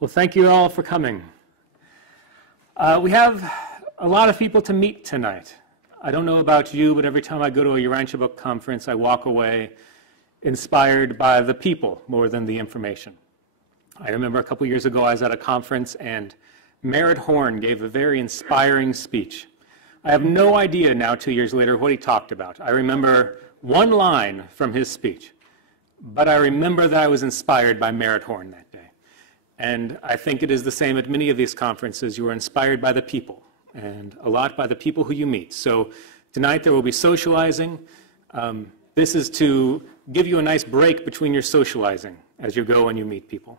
Well, thank you all for coming. We have a lot of people to meet tonight. I don't know about you, but every time I go to a Urantia book conference, I walk away inspired by the people more than the information. I remember a couple years ago I was at a conference and Merritt Horn gave a very inspiring speech. I have no idea now, 2 years later, what he talked about. I remember one line from his speech, but I remember that I was inspired by Merritt Horn that day. And I think it is the same at many of these conferences. You are inspired by the people, and a lot by the people who you meet. So tonight there will be socializing. This is to give you a nice break between your socializing as you go and you meet people.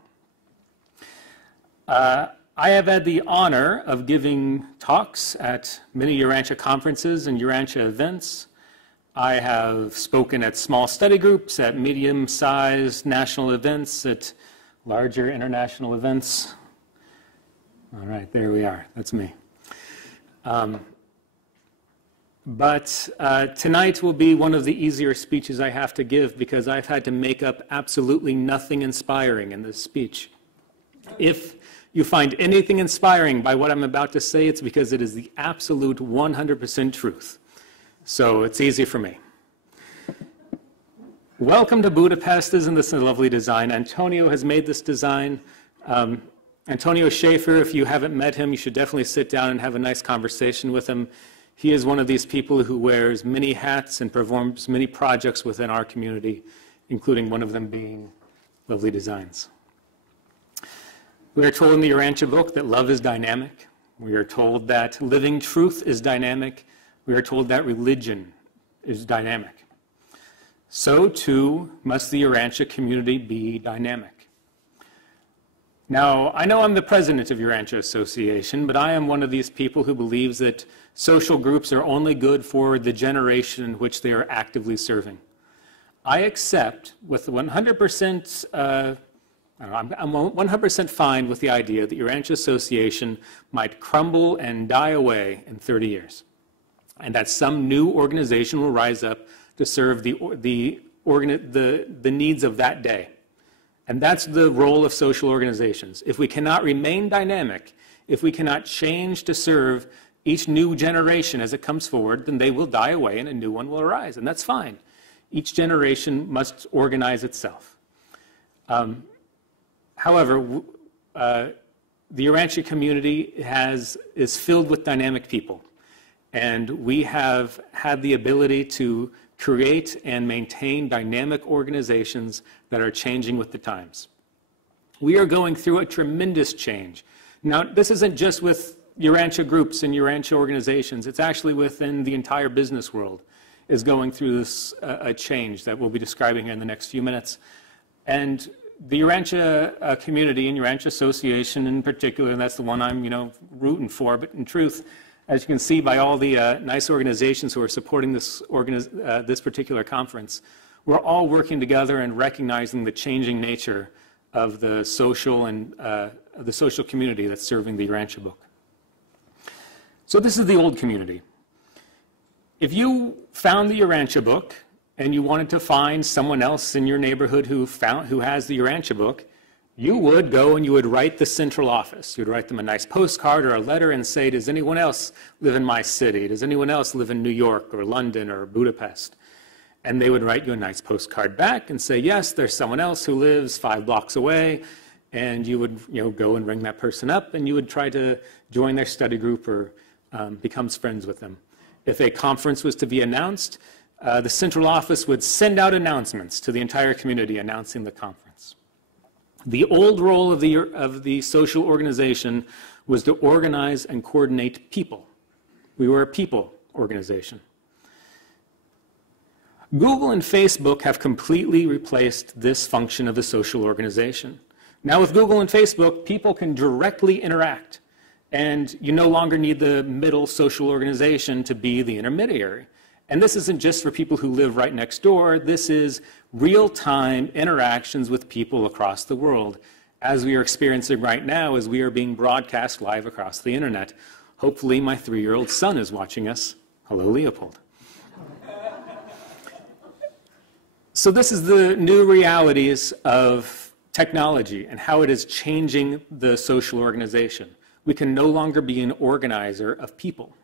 I have had the honor of giving talks at many Urantia conferences and Urantia events. I have spoken at small study groups, at medium-sized national events, at larger international events. All right, there we are. That's me. But tonight will be one of the easier speeches I have to give because I've had to make up absolutely nothing inspiring in this speech. If you find anything inspiring by what I'm about to say, it's because it is the absolute 100% truth. So it's easy for me. Welcome to Budapest. Isn't this a lovely design? Antonio has made this design. Antonio Schaefer, if you haven't met him, you should definitely sit down and have a nice conversation with him. He is one of these people who wears many hats and performs many projects within our community, including one of them being lovely designs. We are told in the Urantia book that love is dynamic. We are told that living truth is dynamic. We are told that religion is dynamic. So too must the Urantia community be dynamic. Now, I know I'm the president of Urantia Association, but I am one of these people who believes that social groups are only good for the generation in which they are actively serving. I accept with 100%, I'm 100% fine with the idea that Urantia Association might crumble and die away in 30 years, and that some new organization will rise up to serve the needs of that day. And that's the role of social organizations. If we cannot remain dynamic, if we cannot change to serve each new generation as it comes forward, then they will die away and a new one will arise, and that's fine. Each generation must organize itself. However, the Urantia community is filled with dynamic people, and we have had the ability to create and maintain dynamic organizations that are changing with the times. We are going through a tremendous change. Now, this isn't just with Urantia groups and Urantia organizations. It's actually within the entire business world is going through this a change that we'll be describing here in the next few minutes. And the Urantia community and Urantia Association in particular, and that's the one I'm rooting for, but in truth, as you can see by all the nice organizations who are supporting this particular conference, we're all working together and recognizing the changing nature of the social and the social community that's serving the Urantia book. So this is the old community. If you found the Urantia book and you wanted to find someone else in your neighborhood who has the Urantia book, you would go and you would write the central office. You'd write them a nice postcard or a letter and say, does anyone else live in my city? Does anyone else live in New York or London or Budapest? And they would write you a nice postcard back and say, yes, there's someone else who lives 5 blocks away. And you would go and ring that person up and you would try to join their study group or become friends with them. If a conference was to be announced, the central office would send out announcements to the entire community announcing the conference. The old role of the social organization was to organize and coordinate people. We were a people organization. Google and Facebook have completely replaced this function of the social organization. Now with Google and Facebook, people can directly interact, and you no longer need the middle social organization to be the intermediary. And this isn't just for people who live right next door. This is real-time interactions with people across the world, as we are experiencing right now as we are being broadcast live across the internet. Hopefully my 3-year-old son is watching us. Hello, Leopold. So this is the new realities of technology and how it is changing the social organization. We can no longer be an organizer of people.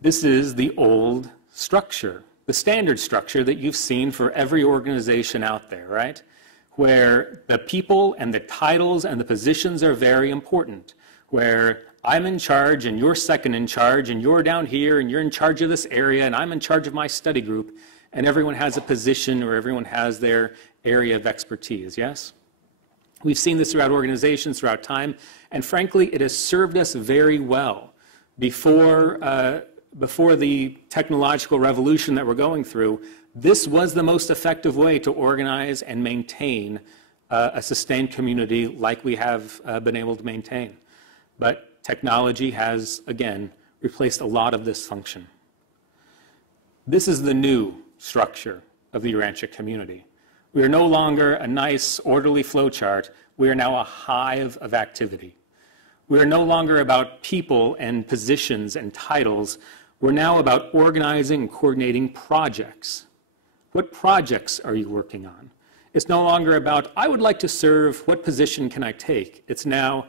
This is the old structure, the standard structure that you've seen for every organization out there, right? Where the people and the titles and the positions are very important, where I'm in charge and you're second in charge and you're down here and you're in charge of this area and I'm in charge of my study group, and everyone has a position or everyone has their area of expertise, yes? We've seen this throughout organizations throughout time, and frankly, it has served us very well. Before the technological revolution that we're going through, this was the most effective way to organize and maintain a sustained community like we have been able to maintain. But technology has, again, replaced a lot of this function. This is the new structure of the Urantia community. We are no longer a nice, orderly flowchart. We are now a hive of activity. We are no longer about people and positions and titles. We're now about organizing and coordinating projects. What projects are you working on? It's no longer about, I would like to serve, what position can I take? It's now,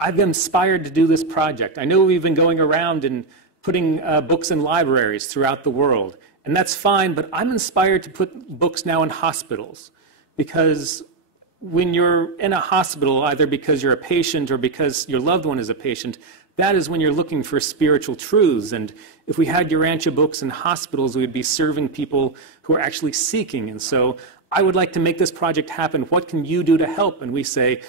I've been inspired to do this project. I know we've been going around and putting books in libraries throughout the world, and that's fine, but I'm inspired to put books now in hospitals, because when you're in a hospital, either because you're a patient or because your loved one is a patient, that is when you're looking for spiritual truths. And if we had Urantia books in hospitals, we would be serving people who are actually seeking. And so I would like to make this project happen. What can you do to help? And we say,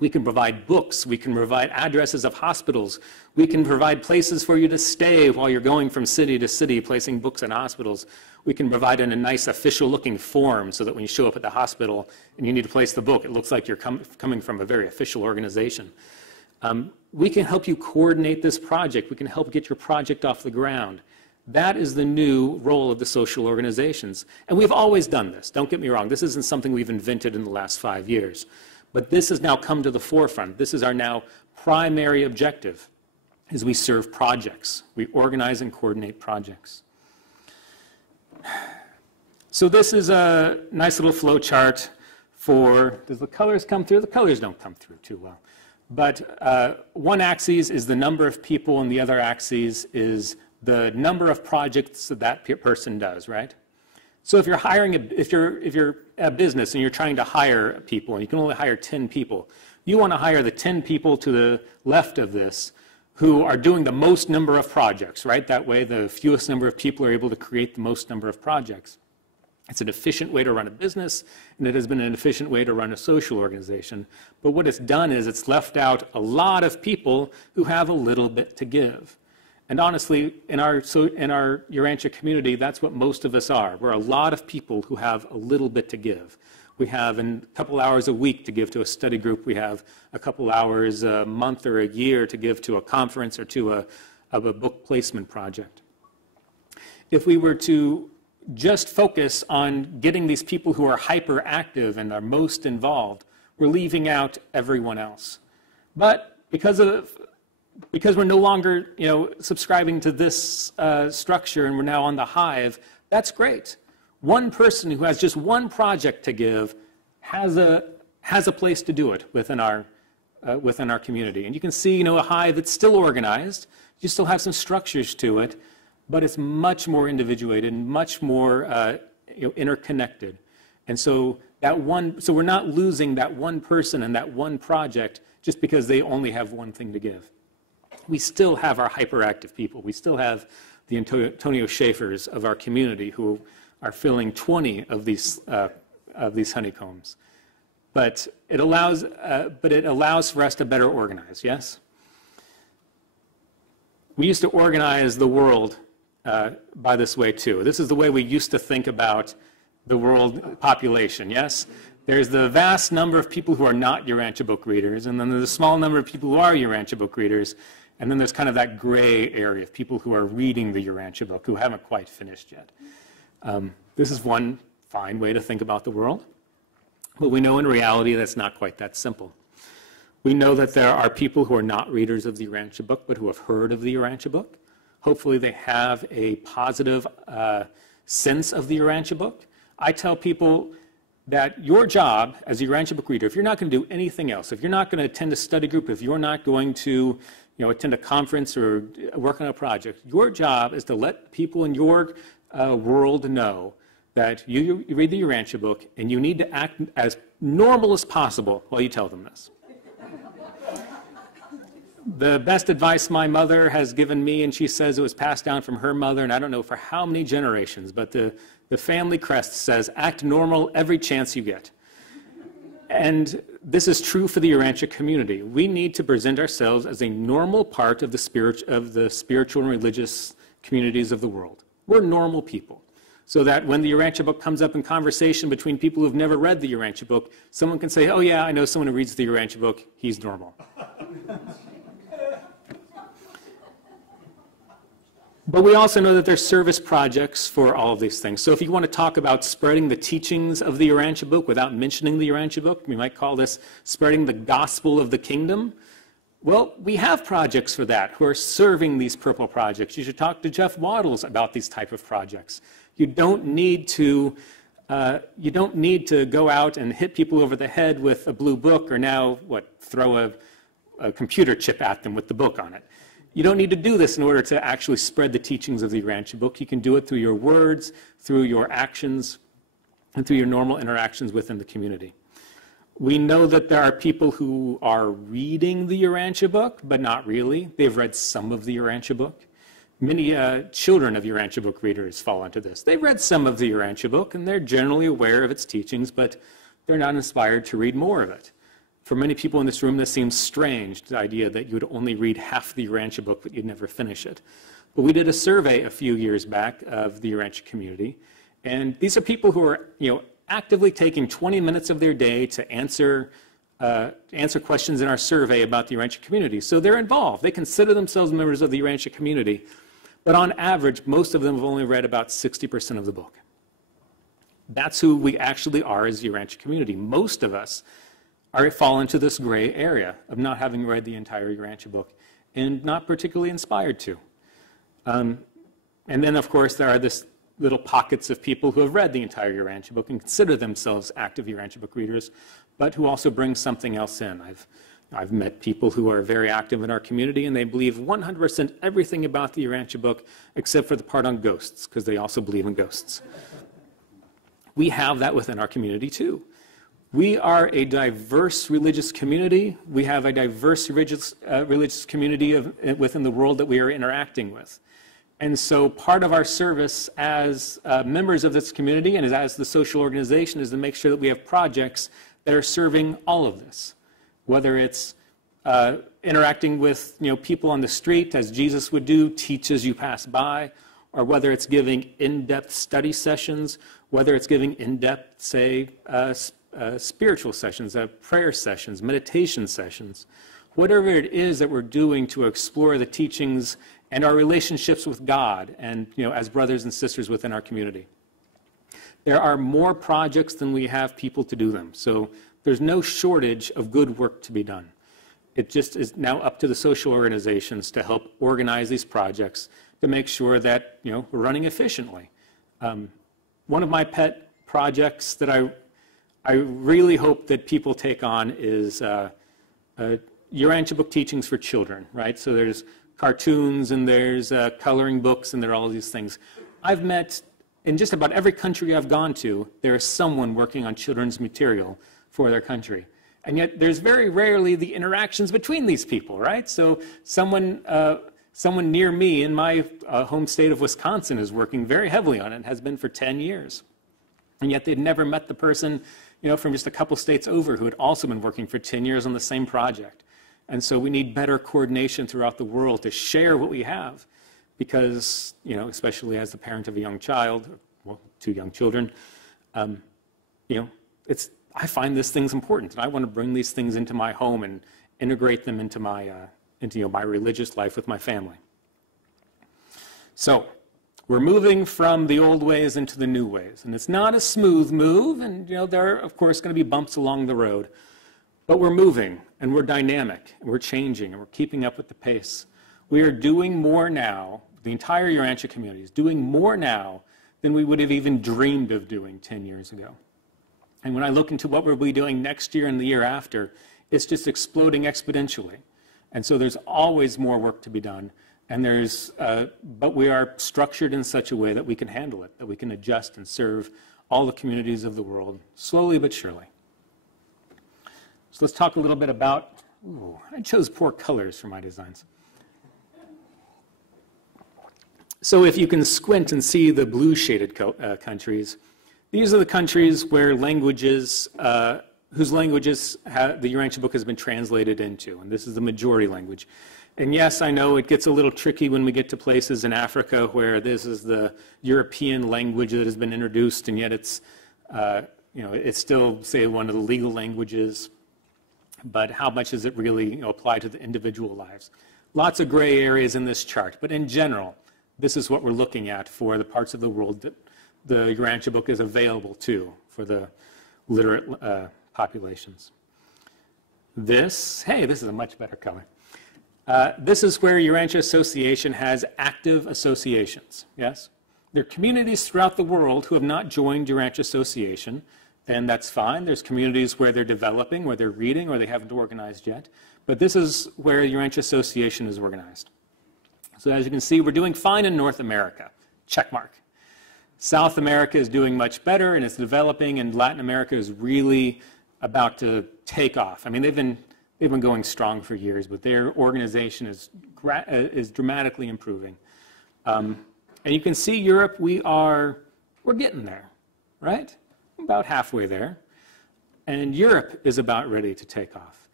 we can provide books. We can provide addresses of hospitals. We can provide places for you to stay while you're going from city to city, placing books in hospitals. We can provide in a nice official-looking form so that when you show up at the hospital and you need to place the book, it looks like you're coming from a very official organization. We can help you coordinate this project. We can help get your project off the ground. That is the new role of the social organizations. And we've always done this. Don't get me wrong. This isn't something we've invented in the last 5 years. But this has now come to the forefront. This is our now primary objective, is we serve projects. We organize and coordinate projects. So this is a nice little flow chart for, does the colors come through? The colors don't come through too well. But one axis is the number of people, and the other axis is the number of projects that person does, right? So if you're hiring, if you're a business and you're trying to hire people, and you can only hire 10 people, you want to hire the 10 people to the left of this who are doing the most number of projects, right? That way the fewest number of people are able to create the most number of projects. It's an efficient way to run a business, and it has been an efficient way to run a social organization. But what it's done is it's left out a lot of people who have a little bit to give. And honestly, in our Urantia community, that's what most of us are. We're a lot of people who have a little bit to give. We have a couple hours a week to give to a study group. We have a couple hours a month or a year to give to a conference or to a book placement project. If we were to just focus on getting these people who are hyperactive and are most involved, we're leaving out everyone else. But because we're no longer, subscribing to this structure and we're now on the hive, that's great. One person who has just one project to give has a place to do it within our community. And you can see, a hive that's still organized. You still have some structures to it, but it's much more individuated and much more interconnected. And so we're not losing that one person and that one project just because they only have one thing to give. We still have our hyperactive people. We still have the Antonio Schaefers of our community who are filling 20 of these honeycombs. But it allows for us to better organize, yes? We used to organize the world by this way too. This is the way we used to think about the world population, yes? There's the vast number of people who are not Urantia book readers, and then there's a small number of people who are Urantia book readers, and then there's kind of that gray area of people who are reading the Urantia book who haven't quite finished yet. This is one fine way to think about the world, but we know in reality that's not quite that simple. We know that there are people who are not readers of the Urantia book, but who have heard of the Urantia book. Hopefully they have a positive sense of the Urantia book. I tell people, that your job as a Urantia book reader, if you're not going to do anything else, if you're not going to attend a study group, if you're not going to attend a conference or work on a project, your job is to let people in your world know that you read the Urantia book and you need to act as normal as possible while you tell them this. The best advice my mother has given me, and she says it was passed down from her mother, and I don't know for how many generations, but the family crest says, act normal every chance you get. And this is true for the Urantia community. We need to present ourselves as a normal part of the spiritual and religious communities of the world. We're normal people. So that when the Urantia book comes up in conversation between people who've never read the Urantia book, someone can say, oh yeah, I know someone who reads the Urantia book, he's normal. But we also know that there's service projects for all of these things. So if you want to talk about spreading the teachings of the Urantia book without mentioning the Urantia book, we might call this spreading the gospel of the kingdom. Well, we have projects for that who are serving these purple projects. You should talk to Jeff Waddles about these type of projects. You don't need to go out and hit people over the head with a blue book or now, throw a computer chip at them with the book on it. You don't need to do this in order to actually spread the teachings of the Urantia book. You can do it through your words, through your actions, and through your normal interactions within the community. We know that there are people who are reading the Urantia book, but not really. They've read some of the Urantia book. Many children of Urantia book readers fall into this. They've read some of the Urantia book, and they're generally aware of its teachings, but they're not inspired to read more of it. For many people in this room, this seems strange, the idea that you would only read half the Urantia book, but you'd never finish it. But we did a survey a few years back of the Urantia community, and these are people who are actively taking 20 minutes of their day to answer questions in our survey about the Urantia community. So they're involved. They consider themselves members of the Urantia community. But on average, most of them have only read about 60% of the book. That's who we actually are as the Urantia community. Most of us fall into this gray area of not having read the entire Urantia book and not particularly inspired to. And then, of course, there are this little pockets of people who have read the entire Urantia book and consider themselves active Urantia book readers, but who also bring something else in. I've met people who are very active in our community, and they believe 100% everything about the Urantia book except for the part on ghosts, because they also believe in ghosts. We have that within our community, too. We are a diverse religious community. We have a diverse religious community within the world that we are interacting with. And so part of our service as members of this community and as the social organization is to make sure that we have projects that are serving all of this, whether it's interacting with people on the street, as Jesus would do, teach as you pass by, or whether it's giving in-depth study sessions, whether it's giving in-depth, say, spiritual sessions, prayer sessions, meditation sessions, whatever it is that we're doing to explore the teachings and our relationships with God and as brothers and sisters within our community. There are more projects than we have people to do them, so there's no shortage of good work to be done. It just is now up to the social organizations to help organize these projects to make sure that we're running efficiently. One of my pet projects that I really hope that people take on is Urantia book teachings for children, right? So there's cartoons and there's coloring books and there are all these things. I've met, in just about every country I've gone to, there is someone working on children's material for their country. And yet there's very rarely the interactions between these people, right? So someone near me in my home state of Wisconsin is working very heavily on it and has been for 10 years. And yet they'd never met the person from just a couple states over who had also been working for 10 years on the same project. And so we need better coordination throughout the world to share what we have because, especially as the parent of a young child, well, 2 young children, I find these things important, and I want to bring these things into my home and integrate them into my my religious life with my family. So we're moving from the old ways into the new ways, and it's not a smooth move, and there are of course going to be bumps along the road, but we're moving and we're dynamic and we're changing and we're keeping up with the pace. We are doing more now. The entire Urantia community is doing more now than we would have even dreamed of doing 10 years ago. And when I look into what we'll be doing next year and the year after, it's just exploding exponentially. And so there's always more work to be done. And but we are structured in such a way that we can handle it, that we can adjust and serve all the communities of the world, slowly but surely. So let's talk a little bit about, I chose poor colors for my designs. So if you can squint and see the blue shaded countries, these are the countries where languages, whose languages the Urantia book has been translated into, and this is the majority language. And yes, I know it gets a little tricky when we get to places in Africa where this is the European language that has been introduced, and yet it's, it's still, say, one of the legal languages. But how much does it really apply to the individual lives? Lots of gray areas in this chart, but in general, this is what we're looking at for the parts of the world that the Urantia book is available to for the literate populations. This is a much better color. This is where Urantia Association has active associations, yes? There are communities throughout the world who have not joined Urantia Association, and that's fine. There's communities where they're developing, where they're reading, or they haven't organized yet. But this is where Urantia Association is organized. So as you can see, we're doing fine in North America. Check mark. South America is doing much better, and it's developing, and Latin America is really about to take off. I mean, they've been going strong for years, but their organization is dramatically improving. And you can see Europe, we're getting there, right? About halfway there. And Europe is about ready to take off.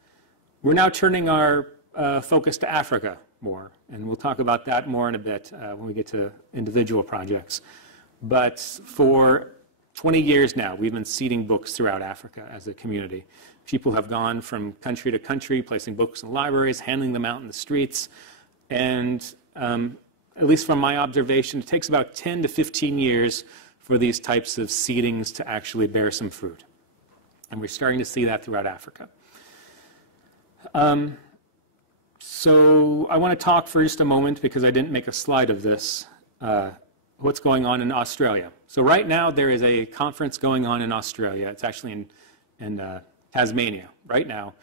We're now turning our focus to Africa more, and we'll talk about that more in a bit when we get to individual projects. But for 20 years now, we've been seeding books throughout Africa as a community. People have gone from country to country, placing books in libraries, handing them out in the streets, and at least from my observation, it takes about 10 to 15 years for these types of seedings to actually bear some fruit. And we're starting to see that throughout Africa. So I want to talk for just a moment, because I didn't make a slide of this, what's going on in Australia. So right now there is a conference going on in Australia. It's actually in Tasmania right now.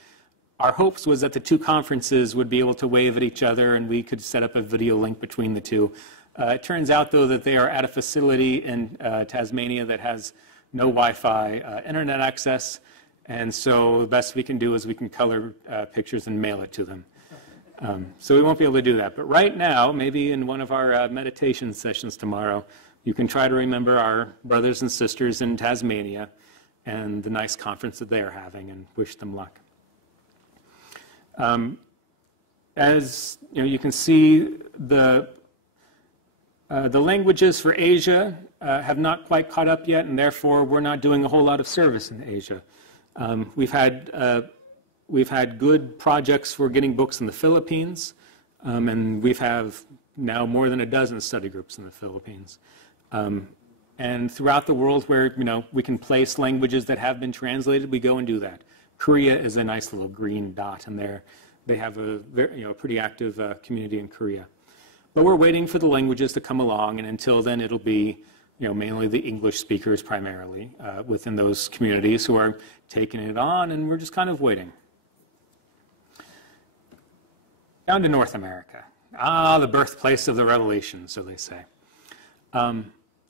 Our hopes was that the two conferences would be able to wave at each other and we could set up a video link between the two. It turns out, though, that they are at a facility in Tasmania that has no Wi-Fi internet access, and so the best we can do is we can color pictures and mail it to them. So we won't be able to do that. But right now, maybe in one of our meditation sessions tomorrow, you can try to remember our brothers and sisters in Tasmania and the nice conference that they are having, and wish them luck. As you can see, the languages for Asia have not quite caught up yet, and therefore we're not doing a whole lot of service in Asia. We've had good projects for getting books in the Philippines, and we have now more than a dozen study groups in the Philippines. And throughout the world where we can place languages that have been translated, we go and do that. Korea is a nice little green dot, and they have a very, pretty active community in Korea. But we're waiting for the languages to come along, and until then it'll be mainly the English speakers primarily within those communities who are taking it on, and we're just kind of waiting. Down to North America. The birthplace of the revelation, so they say.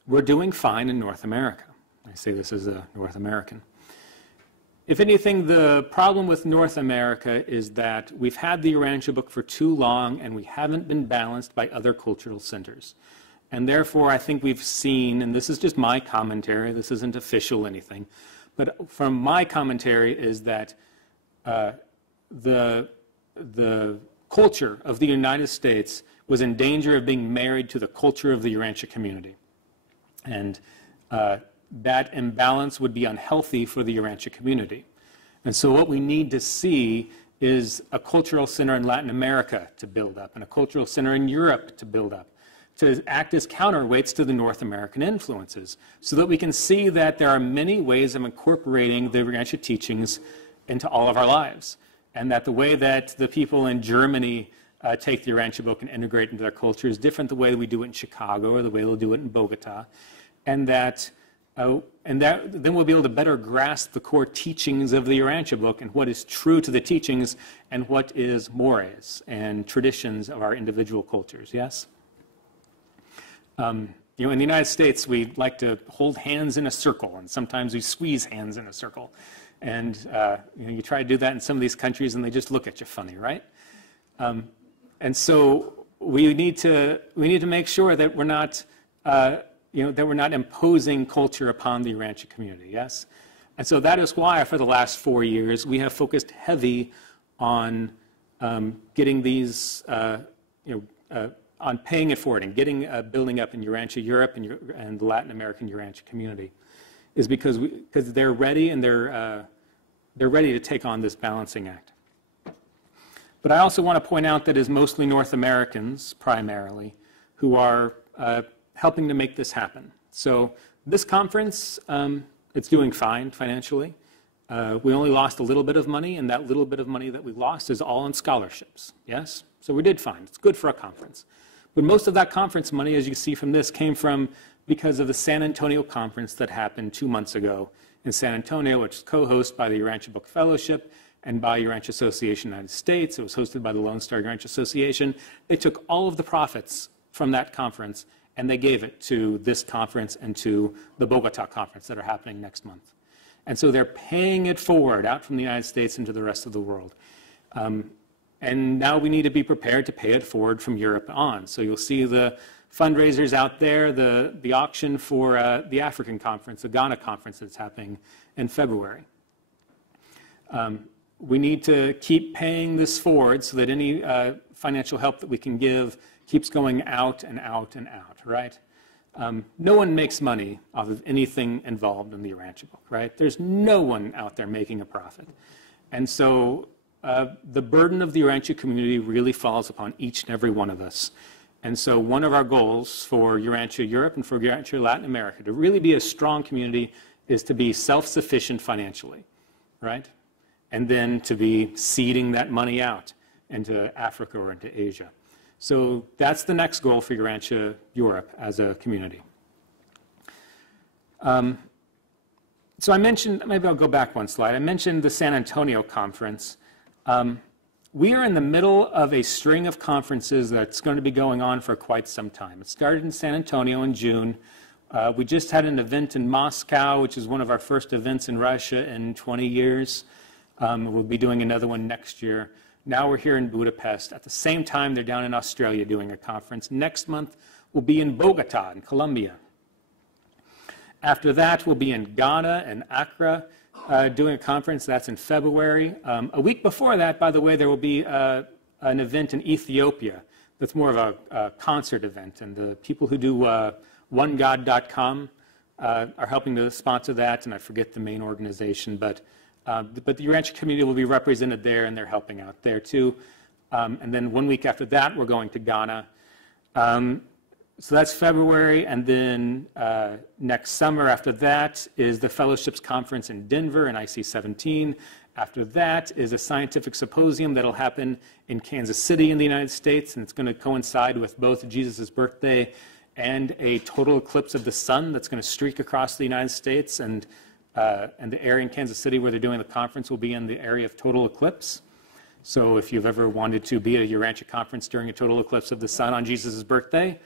We're doing fine in North America. I say this as a North American. If anything, the problem with North America is that we've had the Urantia book for too long, and we haven't been balanced by other cultural centers. And therefore, I think we've seen, and this is just my commentary, this isn't official anything, but from my commentary is that the culture of the United States was in danger of being married to the culture of the Urantia community. And that imbalance would be unhealthy for the Urantia community. And so what we need to see is a cultural center in Latin America to build up, and a cultural center in Europe to build up, to act as counterweights to the North American influences, so that we can see that there are many ways of incorporating the Urantia teachings into all of our lives, and that the way that the people in Germany take the Urantia book and integrate it into their culture is different the way we do it in Chicago or the way they'll do it in Bogota, and that And then we'll be able to better grasp the core teachings of the Urantia book and what is true to the teachings and what is mores and traditions of our individual cultures, yes? In the United States, we like to hold hands in a circle, and sometimes we squeeze hands in a circle. And you try to do that in some of these countries, and they just look at you funny, right? And so we need to make sure that we're not that we're not imposing culture upon the Urantia community, yes? And so that is why, for the last 4 years, we have focused heavy on getting these, on paying it forward and getting building up in Urantia Europe and the Latin American Urantia community, is because they're ready and they're ready to take on this balancing act. But I also want to point out that it's mostly North Americans, primarily, who are helping to make this happen. So this conference, it's doing fine financially. We only lost a little bit of money, and that little bit of money that we lost is all in scholarships, yes? So we did fine. It's good for a conference. But most of that conference money, as you see from this, came from because of the San Antonio conference that happened 2 months ago in San Antonio, which is co-hosted by the Urantia Book Fellowship and by Urantia Association United States. It was hosted by the Lone Star Urantia Association. They took all of the profits from that conference and they gave it to this conference and to the Bogota conference that are happening next month. And so they're paying it forward out from the United States into the rest of the world. And now we need to be prepared to pay it forward from Europe on. So you'll see the fundraisers out there, the auction for the African conference, the Ghana conference that's happening in February. We need to keep paying this forward so that any financial help that we can give keeps going out and out and out, right? No one makes money off of anything involved in the Urantia book, right? There's no one out there making a profit. And so the burden of the Urantia community really falls upon each and every one of us. And so one of our goals for Urantia Europe and for Urantia Latin America to really be a strong community is to be self-sufficient financially, right? And then to be seeding that money out into Africa or into Asia. So that's the next goal for Urantia Europe as a community. So I mentioned, maybe I'll go back one slide. I mentioned the San Antonio conference. We are in the middle of a string of conferences that's going to be going on for quite some time. It started in San Antonio in June. We just had an event in Moscow, which is one of our first events in Russia in 20 years. We'll be doing another one next year. Now we're here in Budapest. At the same time, they're down in Australia doing a conference. Next month, we'll be in Bogota in Colombia. After that, we'll be in Ghana and Accra doing a conference. That's in February. A week before that, by the way, there will be an event in Ethiopia that's more of a concert event. And the people who do OneGod.com are helping to sponsor that, and I forget the main organization. But the Urantia community will be represented there, and they're helping out there too. And then 1 week after that, we're going to Ghana. So that's February, and then next summer after that is the Fellowships Conference in Denver in IC17. After that is a scientific symposium that'll happen in Kansas City in the United States, and it's going to coincide with both Jesus' birthday and a total eclipse of the sun that's going to streak across the United States, and the area in Kansas City where they're doing the conference will be in the area of total eclipse. So if you've ever wanted to be at a Urantia conference during a total eclipse of the sun on Jesus' birthday,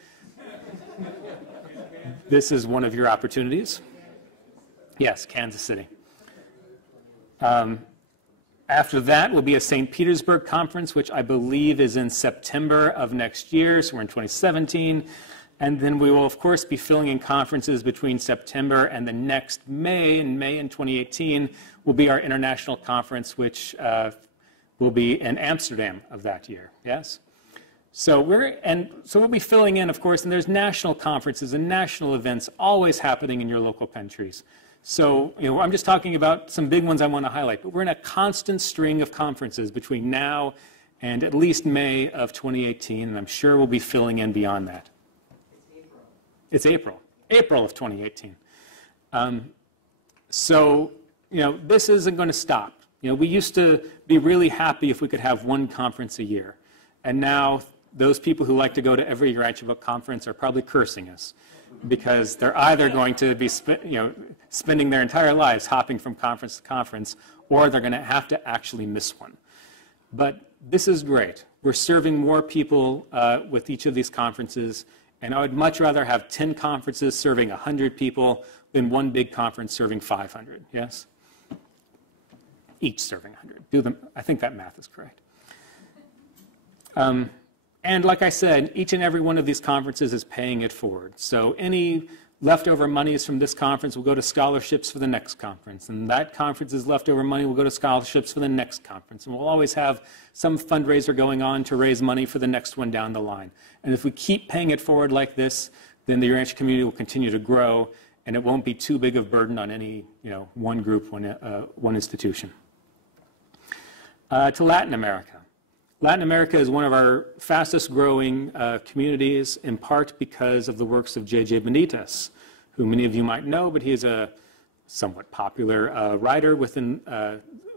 this is one of your opportunities. Yes, Kansas City. After that will be a St. Petersburg conference, which I believe is in September of next year, so we're in 2017. And then we will, of course, be filling in conferences between September and the next May. In May in 2018 will be our international conference, which will be in Amsterdam of that year, yes? So we'll be filling in, of course, and there's national conferences and national events always happening in your local countries. So, I'm just talking about some big ones I want to highlight, but we're in a constant string of conferences between now and at least May of 2018, and I'm sure we'll be filling in beyond that. It's April of 2018. So, this isn't going to stop. We used to be really happy if we could have one conference a year. And now, those people who like to go to every Urantia Book conference are probably cursing us, because they're either going to be spending their entire lives hopping from conference to conference, or they're going to have to actually miss one. But this is great. We're serving more people with each of these conferences, and I would much rather have 10 conferences serving 100 people than one big conference serving 500, yes? Each serving 100. I think that math is correct. And like I said, each and every one of these conferences is paying it forward. So any leftover monies from this conference will go to scholarships for the next conference. And that conference's leftover money will go to scholarships for the next conference. And we'll always have some fundraiser going on to raise money for the next one down the line. And if we keep paying it forward like this, then the Urantia community will continue to grow, and it won't be too big of a burden on any one group, one institution. To Latin America. Latin America is one of our fastest growing communities, in part because of the works of J.J. Benitez, who many of you might know, but he is a somewhat popular writer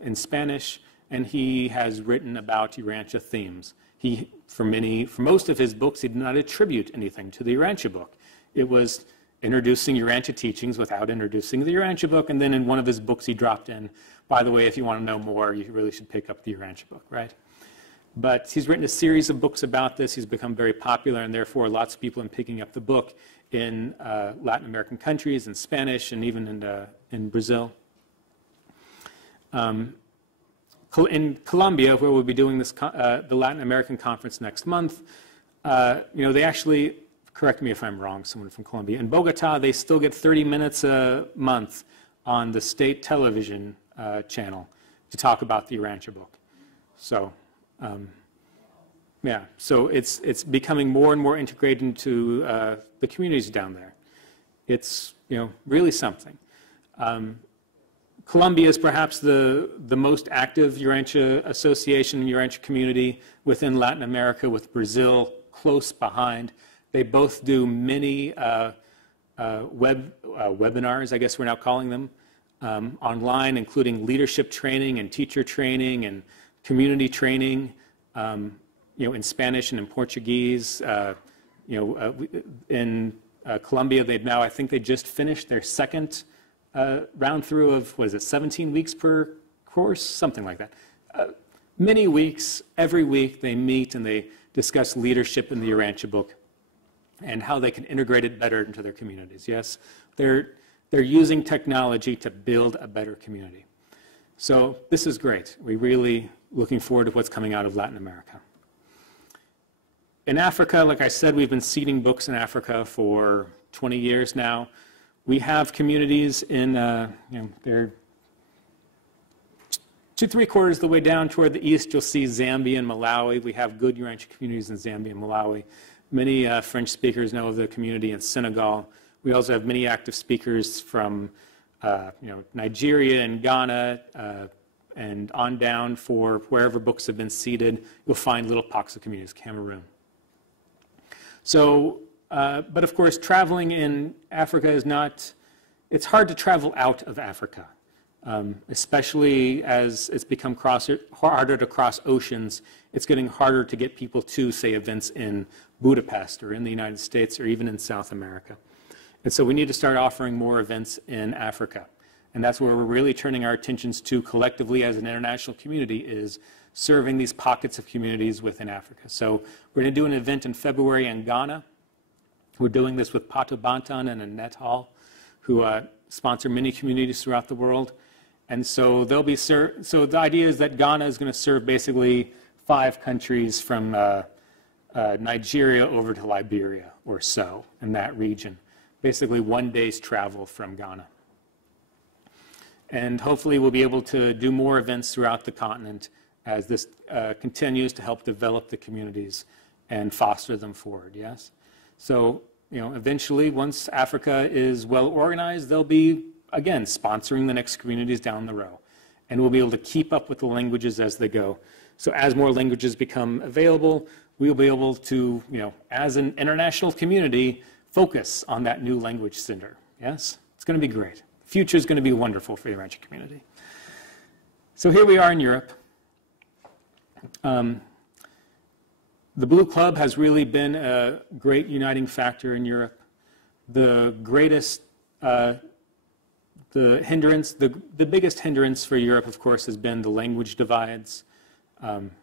in Spanish, and he has written about Urantia themes. For most of his books, he did not attribute anything to the Urantia book. It was introducing Urantia teachings without introducing the Urantia book, and then in one of his books he dropped in, by the way, if you want to know more, you really should pick up the Urantia book, right? But he's written a series of books about this. He's become very popular, and therefore lots of people are picking up the book in Latin American countries, in Spanish, and even in Brazil. In Colombia, where we'll be doing this, the Latin American conference next month, they actually, correct me if I'm wrong, someone from Colombia, in Bogota, they still get 30 minutes a month on the state television channel to talk about the Urantia book. So. So it's becoming more and more integrated into the communities down there. It's really something. Colombia is perhaps the most active Urantia association, Urantia community within Latin America, with Brazil close behind. They both do many webinars, I guess we're now calling them, online, including leadership training and teacher training and community training, in Spanish and in Portuguese. In Colombia, I think they just finished their second round through of, 17 weeks per course? Something like that. Many weeks, every week they meet and they discuss leadership in the Urantia book and how they can integrate it better into their communities. Yes, they're using technology to build a better community. So this is great. We're really looking forward to what's coming out of Latin America. In Africa, like I said, we've been seeding books in Africa for 20 years now. We have communities in, they're 2/3 of the way down toward the east. You'll see Zambia and Malawi. We have good Urantia communities in Zambia and Malawi. Many French speakers know of the community in Senegal. We also have many active speakers from Nigeria and Ghana, and on down for wherever books have been seeded. You'll find little pockets of communities, Cameroon. So, but of course, traveling in Africa is not, it's hard to travel out of Africa, especially as it's become harder to cross oceans. It's getting harder to get people to, say, events in Budapest or in the United States or even in South America. And so we need to start offering more events in Africa. And that's where we're really turning our attentions to collectively as an international community, is serving these pockets of communities within Africa. So we're going to do an event in February in Ghana. We're doing this with Pato Bantan and Annette Hall, who sponsor many communities throughout the world. And so they'll be so the idea is that Ghana is going to serve basically 5 countries from Nigeria over to Liberia or so in that region. Basically 1 day's travel from Ghana. And hopefully we'll be able to do more events throughout the continent as this continues to help develop the communities and foster them forward, yes? So, eventually, once Africa is well organized, they'll be, again, sponsoring the next communities down the row. And we'll be able to keep up with the languages as they go. So as more languages become available, we'll be able to, as an international community, focus on that new language center, yes? It's going to be great. The future is going to be wonderful for the Urantia community. So here we are in Europe. The Blue Club has really been a great uniting factor in Europe. The greatest, the biggest hindrance for Europe, of course, has been the language divides.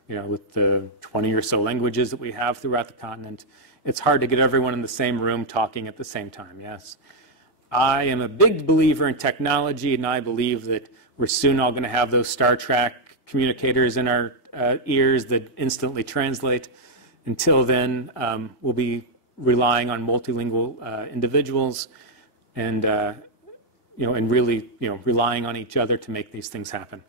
With the 20 or so languages that we have throughout the continent, it's hard to get everyone in the same room talking at the same time, yes. I am a big believer in technology, and I believe that we're soon all going to have those Star Trek communicators in our ears that instantly translate. Until then, we'll be relying on multilingual individuals and, really, relying on each other to make these things happen.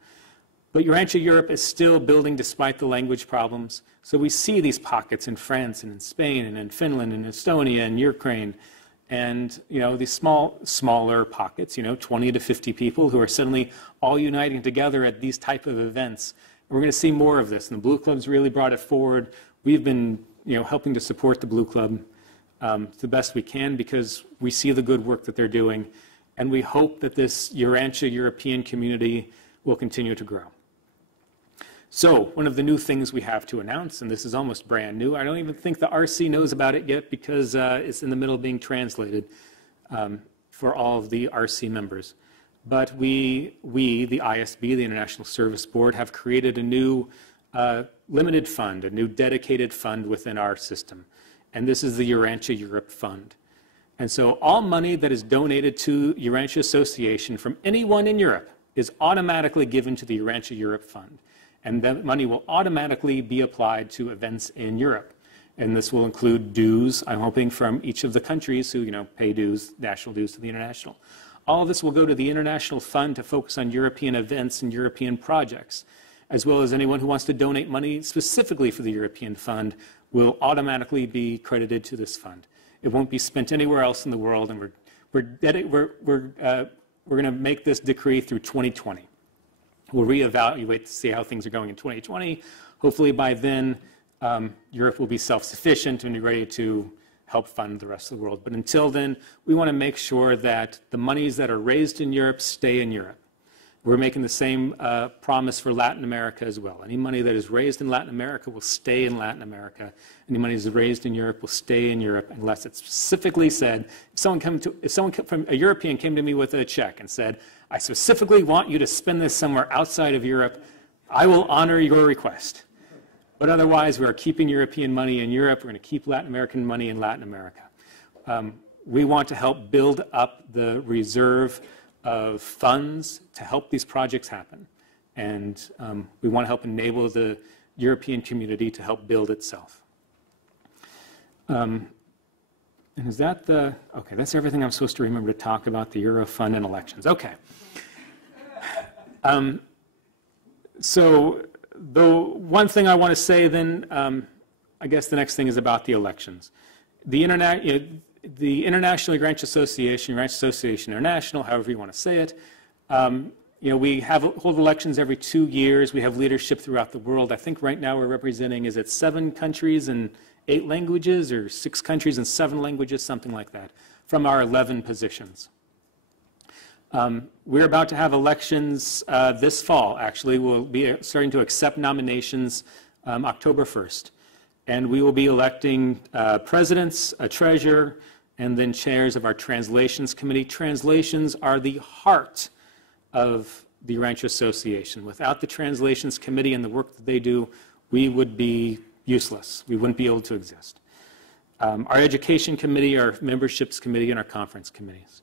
But Urantia Europe is still building despite the language problems. So we see these pockets in France and in Spain and in Finland and Estonia and Ukraine. And, these smaller pockets, 20 to 50 people who are suddenly all uniting together at these type of events. And we're going to see more of this. And the Blue Club's really brought it forward. We've been, helping to support the Blue Club the best we can because we see the good work that they're doing. And we hope that this Urantia European community will continue to grow. So one of the new things we have to announce, and this is almost brand new, I don't even think the RC knows about it yet because it's in the middle of being translated for all of the RC members. But we, the ISB, the International Service Board, have created a new limited fund, a new dedicated fund within our system. And this is the Urantia Europe Fund. And so all money that is donated to Urantia Association from anyone in Europe is automatically given to the Urantia Europe Fund. And that money will automatically be applied to events in Europe. And this will include dues, I'm hoping, from each of the countries who, pay dues, national dues to the international. All of this will go to the International Fund to focus on European events and European projects, as well as anyone who wants to donate money specifically for the European Fund will automatically be credited to this fund. It won't be spent anywhere else in the world, and we're going to make this decree through 2020. We'll reevaluate to see how things are going in 2020. Hopefully by then, Europe will be self-sufficient and be ready to help fund the rest of the world. But until then, we want to make sure that the monies that are raised in Europe stay in Europe. We're making the same promise for Latin America as well. Any money that is raised in Latin America will stay in Latin America. Any money that is raised in Europe will stay in Europe unless it's specifically said. If a European came to me with a check and said, I specifically want you to spend this somewhere outside of Europe, I will honor your request. But otherwise, we are keeping European money in Europe. We're going to keep Latin American money in Latin America. We want to help build up the reserve of funds to help these projects happen. And we want to help enable the European community to help build itself. And is that okay, that's everything I'm supposed to remember to talk about the Euro Fund and elections. Okay. So the one thing I want to say then, I guess the next thing is about the elections. The International Urantia Association, Urantia Association International, however you want to say it, we hold elections every 2 years. We have leadership throughout the world. I think right now we're representing, is it 7 countries and 8 languages, or 6 countries and 7 languages, something like that, from our 11 positions. We're about to have elections this fall, actually. We'll be starting to accept nominations October 1st. And we will be electing presidents, a treasurer, and then chairs of our translations committee. Translations are the heart of the Urantia Association. Without the translations committee and the work that they do, we would be useless. We wouldn't be able to exist. Our education committee, our memberships committee, and our conference committees.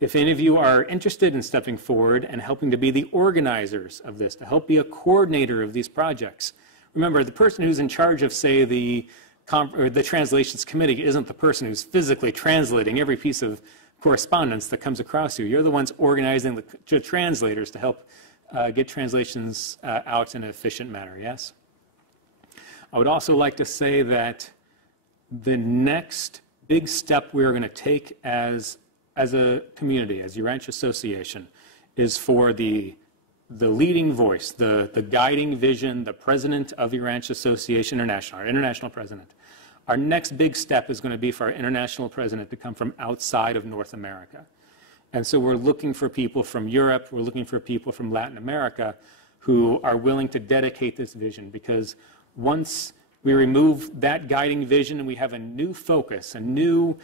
If any of you are interested in stepping forward and helping to be the organizers of this, to help be a coordinator of these projects, remember, the person who's in charge of, say, the translations committee isn't the person who's physically translating every piece of correspondence that comes across you. You're the ones organizing the translators to help get translations out in an efficient manner, yes? I would also like to say that the next big step we're going to take as a community, as Urantia Association, is for the leading voice, the guiding vision, the president of the Urantia Association International, our international president. Our next big step is going to be for our international president to come from outside of North America. And so we're looking for people from Europe, we're looking for people from Latin America who are willing to dedicate this vision, because once we remove that guiding vision and we have a new focus, a new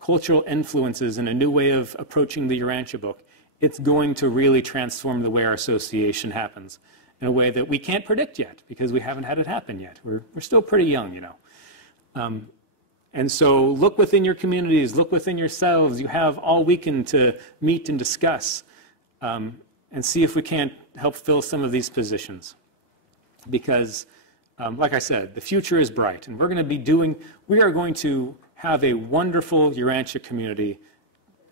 cultural influences, and a new way of approaching the Urantia book, it's going to really transform the way our association happens in a way that we can't predict yet because we haven't had it happen yet. We're still pretty young, you know. And so look within your communities, look within yourselves. You have all weekend to meet and discuss and see if we can't help fill some of these positions. Because, like I said, the future is bright, and we are going to have a wonderful Urantia community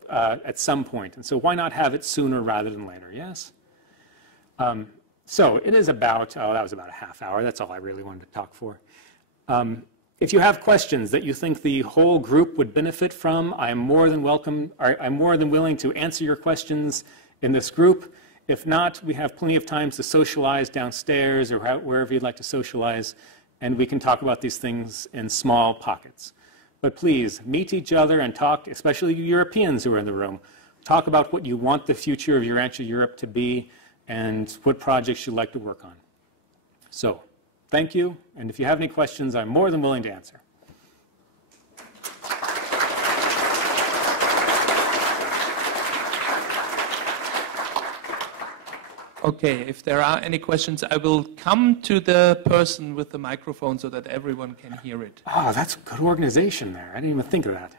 at some point. And so why not have it sooner rather than later, yes? So it is about, that was about a half hour. That's all I really wanted to talk for. If you have questions that you think the whole group would benefit from, I'm more than willing to answer your questions in this group. If not, we have plenty of times to socialize downstairs or wherever you'd like to socialize, and we can talk about these things in small pockets. But please, meet each other and talk, especially you Europeans who are in the room. Talk about what you want the future of Urantia Europe to be and what projects you'd like to work on. So, thank you, and if you have any questions, I'm more than willing to answer. Okay, if there are any questions, I will come to the person with the microphone so that everyone can hear it. Oh, that's good organization there. I didn't even think of that.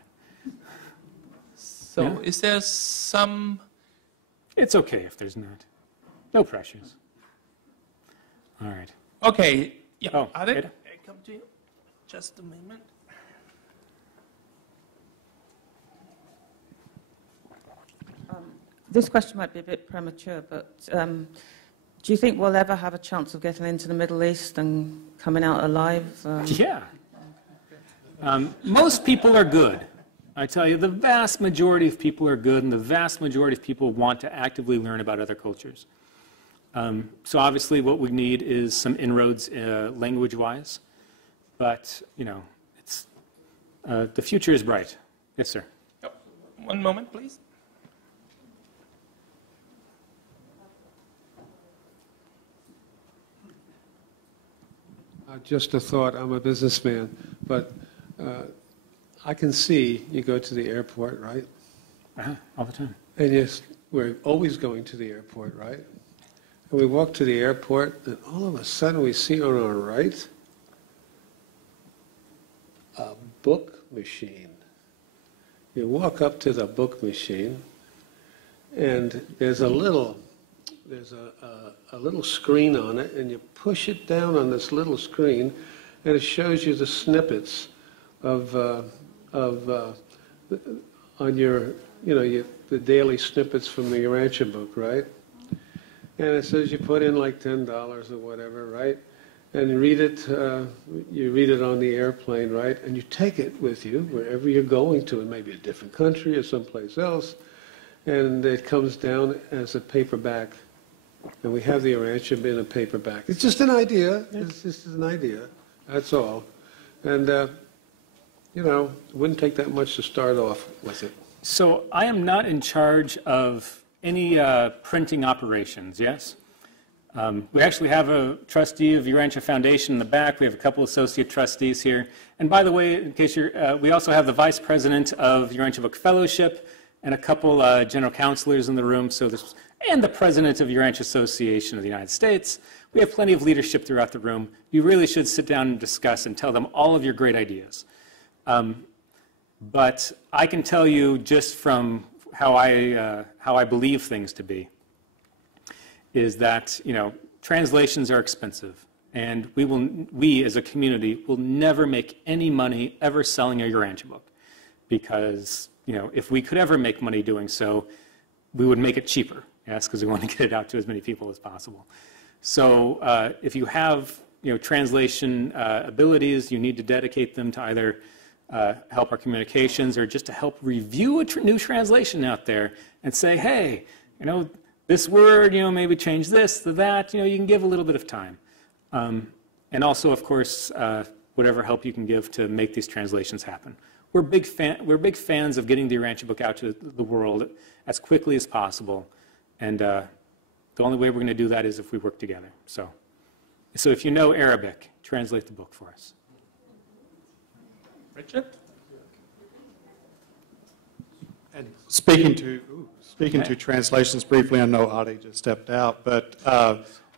So, yeah? Is there some... It's okay if there's not. No pressures. All right. Okay. Yeah. Oh, Arvid, I come to you. Just a moment. This question might be a bit premature, but do you think we'll ever have a chance of getting into the Middle East and coming out alive? Yeah. Most people are good. I tell you, the vast majority of people are good, and the vast majority of people want to actively learn about other cultures. So obviously what we need is some inroads language-wise, but, you know, it's, the future is bright. Yes, sir. Oh, one moment, please. Just a thought, I'm a businessman, but I can see you go to the airport, right? All the time. And yes, we're always going to the airport, right? And we walk to the airport, and all of a sudden we see on our right a book machine. You walk up to the book machine, and there's a little screen on it, and you push it down on this little screen, and it shows you the snippets on your, the daily snippets from the Urantia book, right? And it says you put in like $10 or whatever, right? And you read it on the airplane, right? And you take it with you wherever you're going to, it may be a different country or someplace else, and it comes down as a paperback. And we have the Urantia in a paperback. It's just an idea. It's just an idea. That's all. And, it wouldn't take that much to start off with it. So I am not in charge of any printing operations, yes? We actually have a trustee of Urantia Foundation in the back. We have a couple associate trustees here. And by the way, in case we also have the vice president of Urantia Book Fellowship and a couple general counselors in the room. And the president of Urantia Association of the United States. We have plenty of leadership throughout the room. You really should sit down and discuss and tell them all of your great ideas. But I can tell you just from how I believe things to be, is that translations are expensive, and we as a community will never make any money ever selling a Urantia book, because if we could ever make money doing so, we would make it cheaper. Yes, because we want to get it out to as many people as possible. So if you have translation abilities, you need to dedicate them to either help our communications or just to help review a new translation out there and say, hey, this word, maybe change this to that. You can give a little bit of time. And also, of course, whatever help you can give to make these translations happen. We're big fans of getting the Urantia book out to the world as quickly as possible. And the only way we're going to do that is if we work together. So, So if you know Arabic, translate the book for us. Richard? And speaking to translations briefly, I know Adi just stepped out, but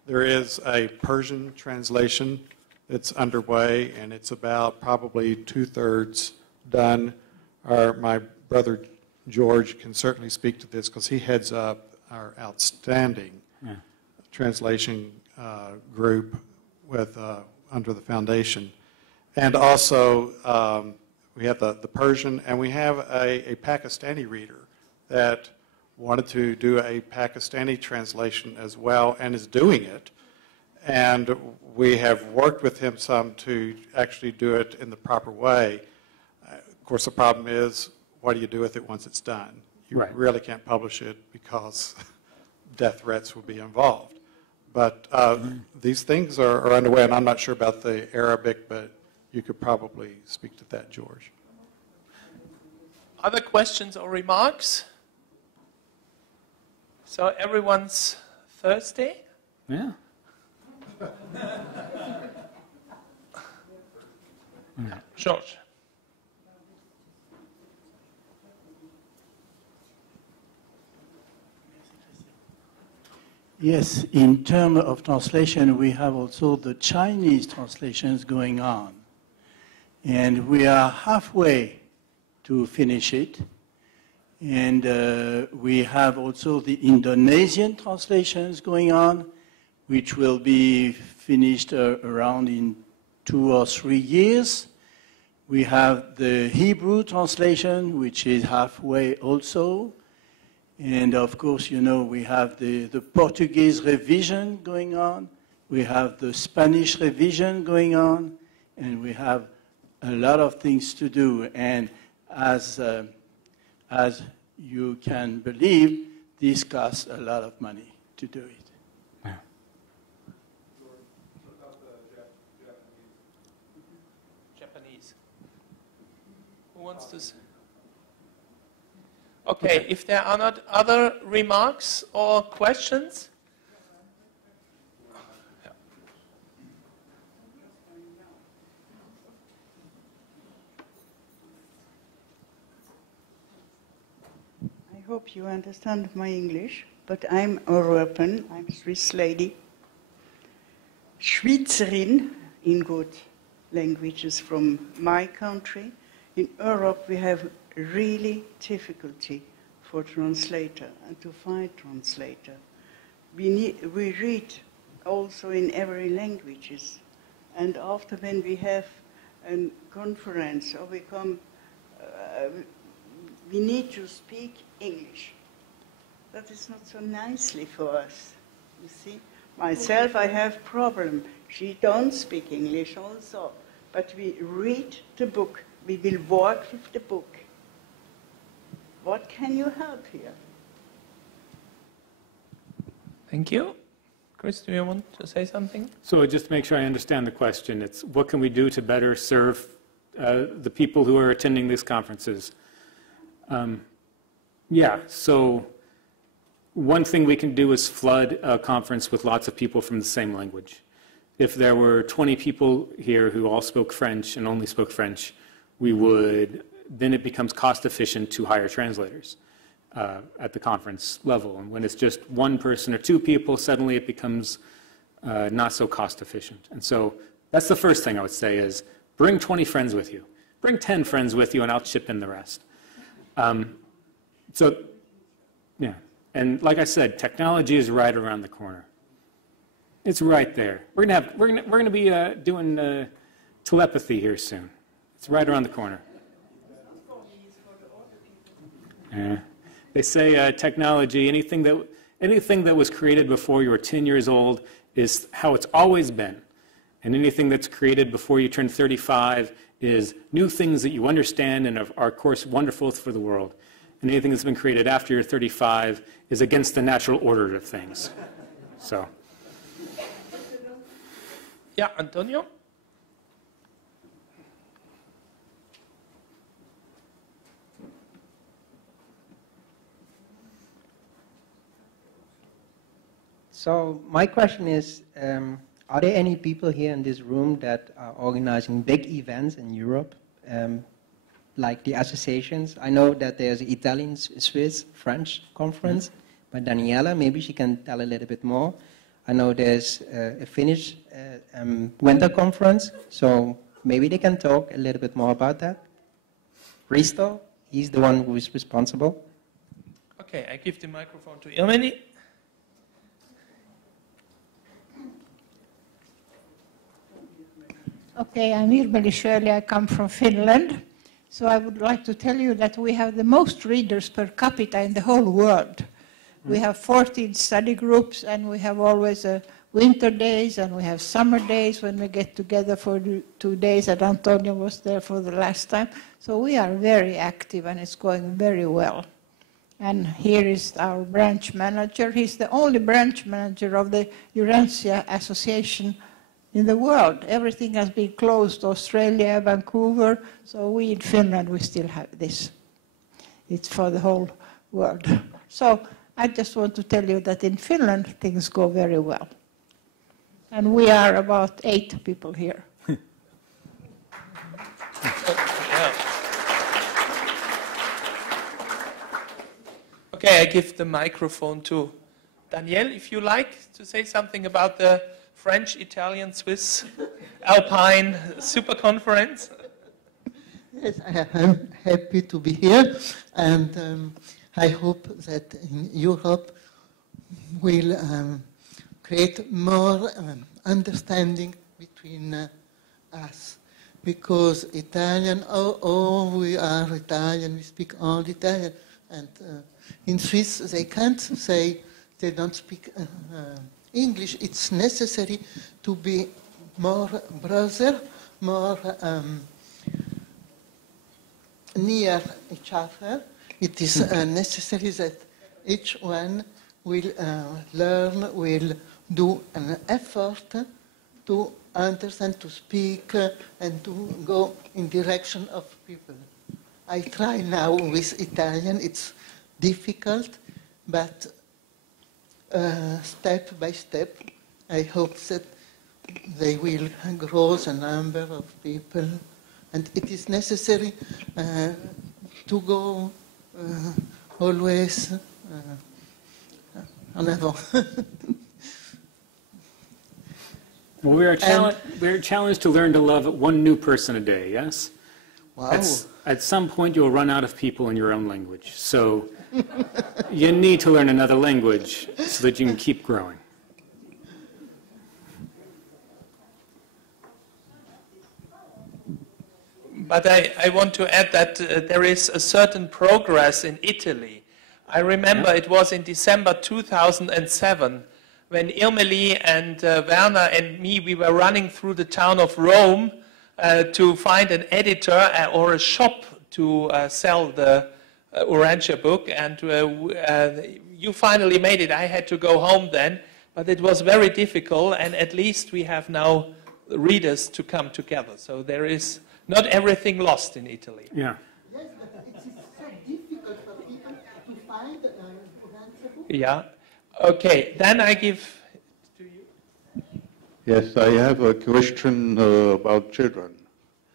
there is a Persian translation that's underway, and it's about probably 2/3 done. My brother George can certainly speak to this because he heads up our outstanding translation group with under the foundation. And also, we have the Persian, and we have a Pakistani reader that wanted to do a Pakistani translation as well and is doing it. And we have worked with him some to actually do it in the proper way. Of course, the problem is, what do you do with it once it's done? You really can't publish it because death threats will be involved. But these things are underway, and I'm not sure about the Arabic, but you could probably speak to that, George. Other questions or remarks? So everyone's thirsty? Yeah. George. Yes, in terms of translation, we have also the Chinese translations going on. And we are halfway to finish it. And we have also the Indonesian translations going on, which will be finished around in 2 or 3 years. We have the Hebrew translation, which is halfway also. And of course, you know, we have the Portuguese revision going on. We have the Spanish revision going on. And we have a lot of things to do. And as you can believe, this costs a lot of money to do it. Yeah. Japanese. Who wants to say? Okay, if there are not other remarks or questions. I hope you understand my English, but I'm European, I'm Swiss lady. Schweizerin in good languages from my country. In Europe we have really difficulty for translator and to find translator. We read also in every languages, and after when we have a conference or we come, we need to speak English. That is not so nicely for us, you see. Myself, I have problem. She don't speak English also, but we read the book. We will work with the book. What can you help here? Thank you. Chris, do you want to say something? So just to make sure I understand the question, it's what can we do to better serve the people who are attending these conferences? So one thing we can do is flood a conference with lots of people from the same language. If there were 20 people here who all spoke French and only spoke French, then it becomes cost efficient to hire translators at the conference level. And when it's just one person or two people, suddenly it becomes not so cost efficient. And so that's the first thing I would say is bring 20 friends with you. Bring 10 friends with you and I'll chip in the rest. And like I said, technology is right around the corner. It's right there. We're gonna be doing telepathy here soon. It's right around the corner. Yeah. They say technology, anything that was created before you were 10 years old is how it's always been. And anything that's created before you turn 35 is new things that you understand and are, of course, wonderful for the world. And anything that's been created after you're 35 is against the natural order of things. So. Yeah, Antonio? So my question is, are there any people here in this room that are organizing big events in Europe, like the associations? I know that there's an Italian, Swiss, French conference, but Daniela, maybe she can tell a little bit more. I know there's a Finnish winter conference, so maybe they can talk a little bit more about that. Risto, he's the one who is responsible. Okay, I give the microphone to Ilmeni. Okay, I'm Ilmeni Shirley. I come from Finland. So I would like to tell you that we have the most readers per capita in the whole world. We have 14 study groups, and we have always winter days, and we have summer days when we get together for 2 days, and Antonio was there for the last time. So we are very active, and it's going very well. And here is our branch manager. He's the only branch manager of the Urantia Association in the world. Everything has been closed, Australia, Vancouver, so we in Finland, we still have this. It's for the whole world. So I just want to tell you that in Finland, things go very well. And we are about 8 people here. Okay, I give the microphone to Danielle, if you like to say something about the French, Italian, Swiss, Alpine Super Conference. Yes, I'm happy to be here, and I hope that in Europe we'll create more understanding between us. Because Italian, we are Italian, we speak all Italian, and in Swiss they can't say they don't speak English. It's necessary to be more brother, more near each other. It is necessary that each one will learn, will do an effort to understand, to speak, and to go in direction of people. I try now with Italian. It's difficult, but step by step, I hope that they will grow the number of people. And it is necessary to go always en avant. Well, we're challenged to learn to love one new person a day, yes? Wow. At some point, you'll run out of people in your own language. So you need to learn another language so that you can keep growing. But I want to add that there is a certain progress in Italy. I remember it was in December 2007 when Ilmeli and Werner and me, we were running through the town of Rome to find an editor or a shop to sell the Urantia book. And you finally made it. I had to go home then, but it was very difficult. And at least we have now readers to come together. So there is not everything lost in Italy. Yeah. Yes, but it is so difficult for people to find Urantia book. Yeah. Okay, then I give to you. Yes, I have a question about children.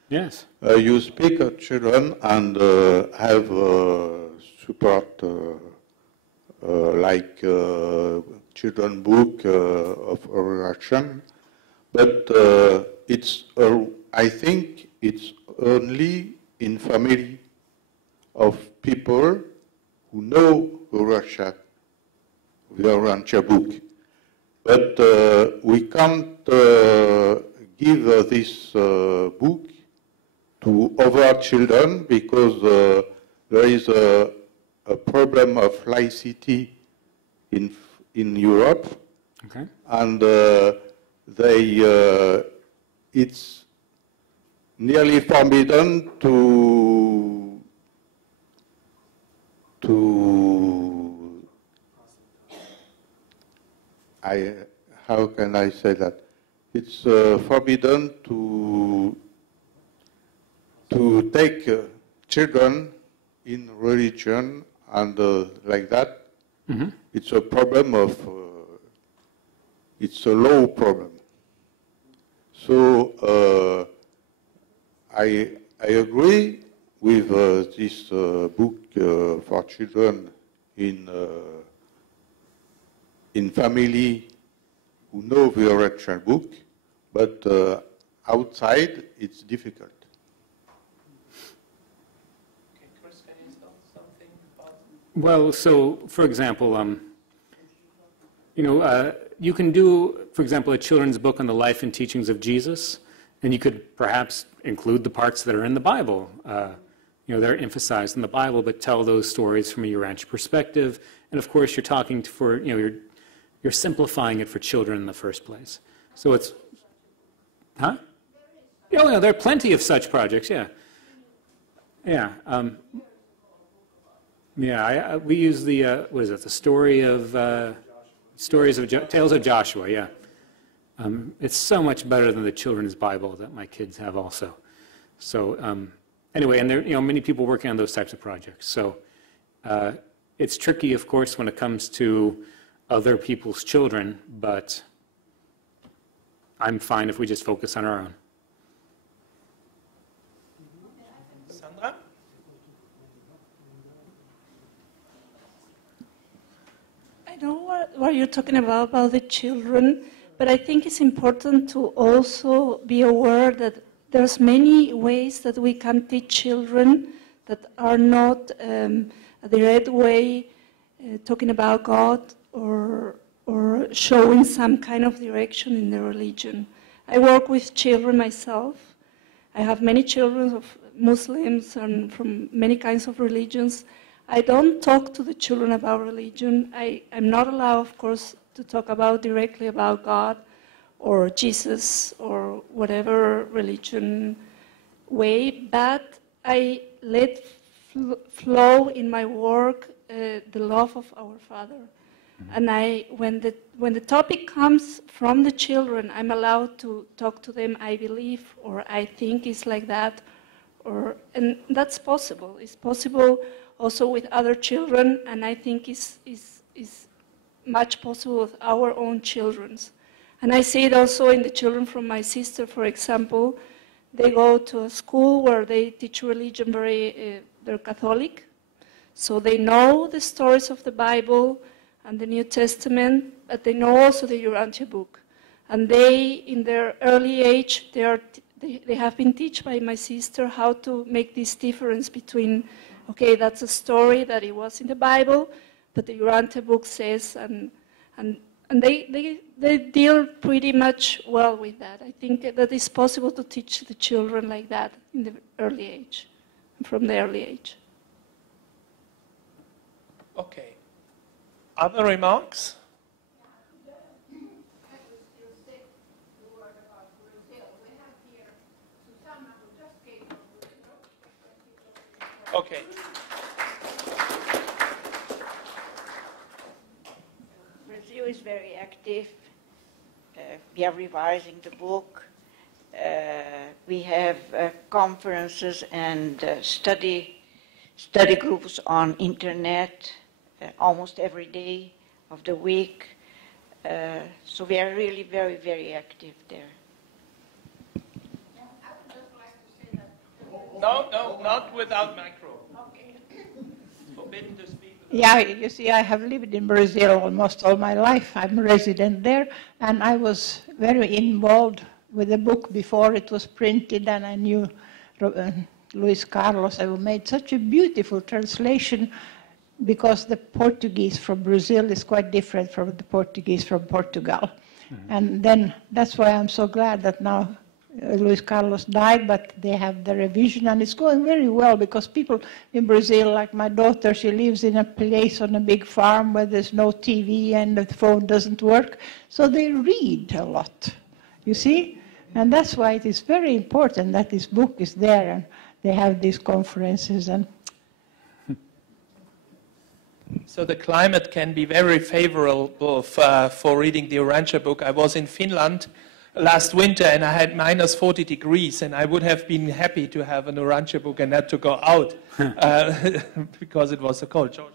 Yes. You speak of children and have support like children book of Russian, but it's I think it's only in family of people who know Russia, the Urantia book. But we can't give this book to other children because there is a problem of laicity in Europe. Okay. And it's nearly forbidden to how can I say that? It's forbidden to take children in religion and like that. Mm-hmm. It's a problem of, it's a law problem. So I agree with this book for children in family who know the Urantia book, but outside it's difficult. Okay, Chris, can you say something about? Well, so for example, you can do, for example, a children's book on the life and teachings of Jesus, and you could perhaps include the parts that are in the Bible. They're emphasized in the Bible, but tell those stories from a Urantia perspective. And of course, you're talking you're simplifying it for children in the first place. So it's, huh? Yeah, there are plenty of such projects. Yeah, yeah, we use the what is it? The Tales of Joshua. Yeah, it's so much better than the children's Bible that my kids have also. So anyway, and there many people working on those types of projects. So it's tricky, of course, when it comes to other people's children, but I'm fine if we just focus on our own. Sandra? I know what you're talking about the children, but I think it's important to also be aware that there's many ways that we can teach children that are not the right way, talking about God or showing some kind of direction in the religion. I work with children myself. I have many children of Muslims and from many kinds of religions. I don't talk to the children about religion. I'm not allowed, of course, to talk directly about God or Jesus or whatever religion way, but I let flow in my work the love of our Father. And when the topic comes from the children, I'm allowed to talk to them, I believe, or I think it's like that, and that's possible. It's possible also with other children, and I think is much possible with our own children. And I see it also in the children from my sister, for example. They go to a school where they teach religion they're Catholic, so they know the stories of the Bible and the New Testament, but they know also the Urantia book. And they, in their early age, they have been taught by my sister how to make this difference between, okay, that's a story that it was in the Bible, but the Urantia book says, and they deal pretty much well with that. I think that it's possible to teach the children like that in the early age, from the early age. Okay. Other remarks? Okay. Brazil is very active. We are revising the book. We have conferences and study groups on internet almost every day of the week. So we are really very, very active there. No, not without micro. Okay. Forbidden to speak. Yeah, you see, I have lived in Brazil almost all my life. I'm a resident there, and I was very involved with the book before it was printed, and I knew Luis Carlos. I made such a beautiful translation because the Portuguese from Brazil is quite different from the Portuguese from Portugal. Mm-hmm. And then that's why I'm so glad that now Luis Carlos died, but they have the revision, and it's going very well because people in Brazil, like my daughter, she lives in a place on a big farm where there's no TV and the phone doesn't work, so they read a lot, you see? And that's why it is very important that this book is there and they have these conferences. And so the climate can be very favorable for reading the Urantia book. I was in Finland last winter and I had minus 40 degrees, and I would have been happy to have an Urantia book and not to go out because it was so cold. George?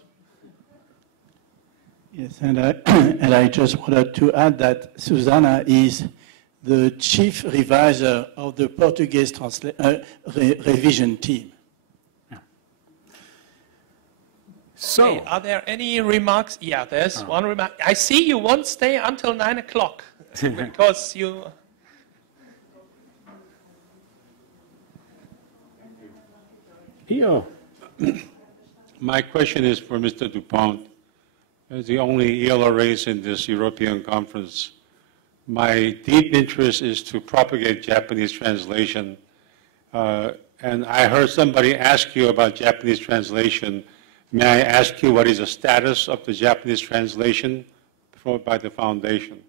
Yes, and I just wanted to add that Susanna is the chief reviser of the Portuguese revision team. So, Okay, are there any remarks? Yeah, there's one remark. I see you won't stay until 9 o'clock because you... Io. My question is for Mr. Dupont. As the only ELA race in this European conference, my deep interest is to propagate Japanese translation. And I heard somebody ask you about Japanese translation. May I ask you what is the status of the Japanese translation by the foundation?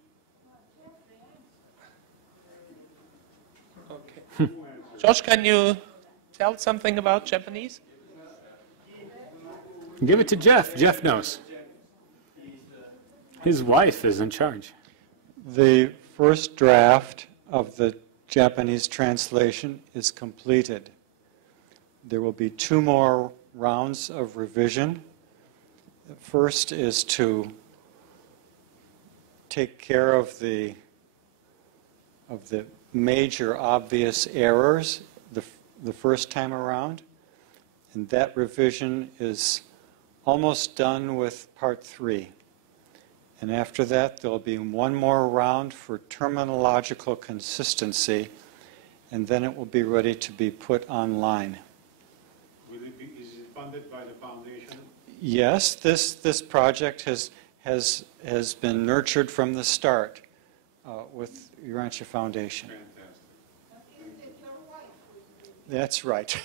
Okay. Josh, can you tell something about Japanese? Give it to Jeff. Jeff knows. His wife is in charge. The first draft of the Japanese translation is completed. There will be 2 more rounds of revision. The first is to take care of the major obvious errors the first time around, and that revision is almost done with part 3. And after that, there'll be 1 more round for terminological consistency, and then it will be ready to be put online. Is it funded by the foundation? Yes, this project has been nurtured from the start with Urantia Foundation. Fantastic. That's right.